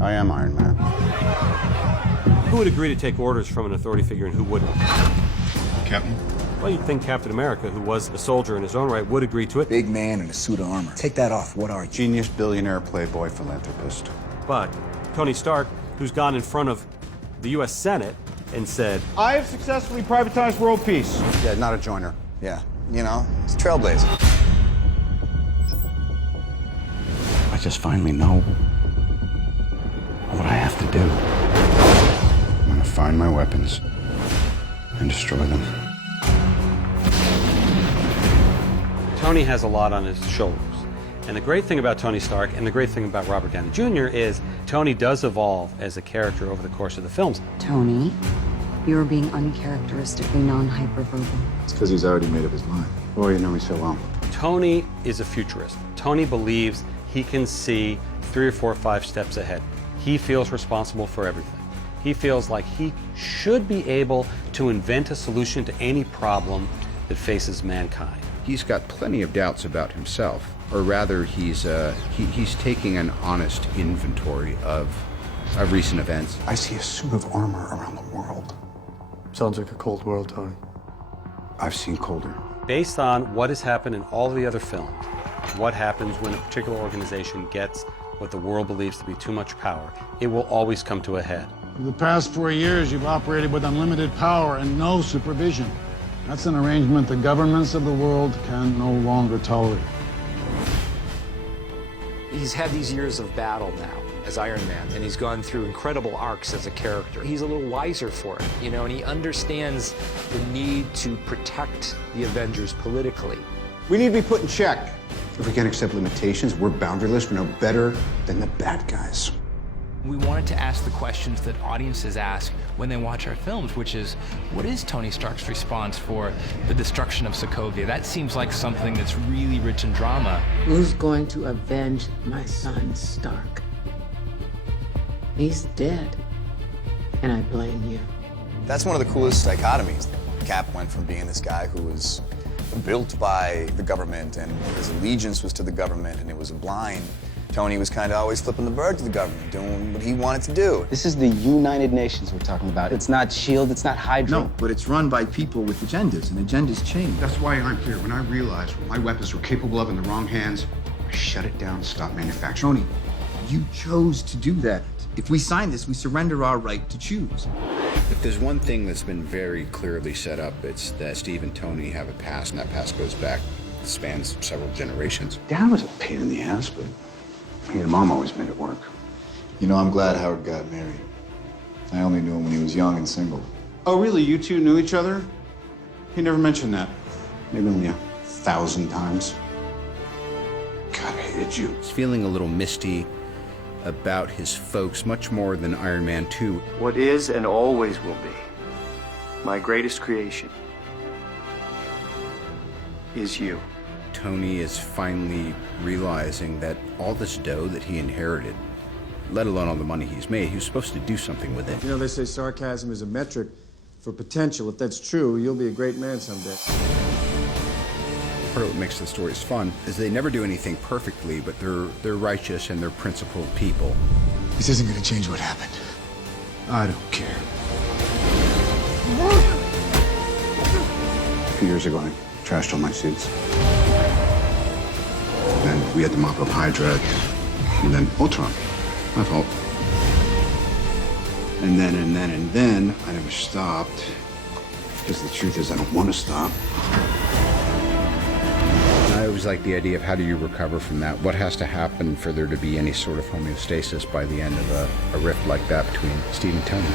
I am Iron Man. Who would agree to take orders from an authority figure and who wouldn't? Captain? Well, you'd think Captain America, who was a soldier in his own right, would agree to it. Big man in a suit of armor. Take that off. What are you? Genius, billionaire, playboy, philanthropist. But Tony Stark, who's gone in front of the U.S. Senate and said, I have successfully privatized world peace. Yeah, not a joiner. Yeah, you know, it's a trailblazer. I just finally know what I have to do. I'm gonna find my weapons and destroy them. Tony has a lot on his shoulders. And the great thing about Tony Stark and the great thing about Robert Downey Jr. is Tony does evolve as a character over the course of the films. Tony, you're being uncharacteristically non-hyperverbal. It's because he's already made up his mind. Oh, you know me so well. Tony is a futurist. Tony believes he can see 3 or 4 or 5 steps ahead. He feels responsible for everything. He feels like he should be able to invent a solution to any problem that faces mankind. He's got plenty of doubts about himself, or rather, he's taking an honest inventory of recent events. I see a suit of armor around the world. Sounds like a cold world, Tony. I've seen colder. Based on what has happened in all of the other films, what happens when a particular organization gets what the world believes to be too much power, it will always come to a head. For the past 4 years, you've operated with unlimited power and no supervision. That's an arrangement the governments of the world can no longer tolerate. He's had these years of battle now as Iron Man, and he's gone through incredible arcs as a character. He's a little wiser for it, you know, and he understands the need to protect the Avengers politically. We need to be put in check. If we can't accept limitations, we're boundaryless. We're no better than the bad guys. We wanted to ask the questions that audiences ask when they watch our films, which is, what is Tony Stark's response for the destruction of Sokovia? That seems like something that's really rich in drama. Who's going to avenge my son, Stark? He's dead, and I blame you. That's one of the coolest dichotomies. Cap went from being this guy who was built by the government, and his allegiance was to the government, and it was blind. Tony was kind of always flipping the bird to the government, doing what he wanted to do. This is the United Nations we're talking about. It's not S.H.I.E.L.D., it's not Hydra. No, but it's run by people with agendas, and agendas change. That's why I'm here. When I realized what my weapons were capable of in the wrong hands, I shut it down, stopped manufacturing. Tony, you chose to do that. If we sign this, we surrender our right to choose. If there's one thing that's been very clearly set up, it's that Steve and Tony have a past, and that past goes back, spans several generations. Dad was a pain in the ass, but he and Mom always made it work. You know, I'm glad Howard got married. I only knew him when he was young and single. Oh, really? You two knew each other? He never mentioned that. Maybe only 1,000 times. God, I hated you. He's feeling a little misty about his folks, much more than Iron Man 2. What is and always will be my greatest creation is you. Tony is finally realizing that all this dough that he inherited, let alone all the money he's made, he was supposed to do something with it. You know, they say sarcasm is a metric for potential. If that's true, you'll be a great man someday. Part of what makes the stories fun is they never do anything perfectly, but they're righteous and they're principled people. This isn't going to change what happened. I don't care. A few years ago, I trashed all my suits. Then we had to mop up Hydra, and then Ultron. My fault. And then, I never stopped. Because the truth is, I don't want to stop. I always like the idea of how do you recover from that? What has to happen for there to be any sort of homeostasis by the end of a rift like that between Steve and Tony?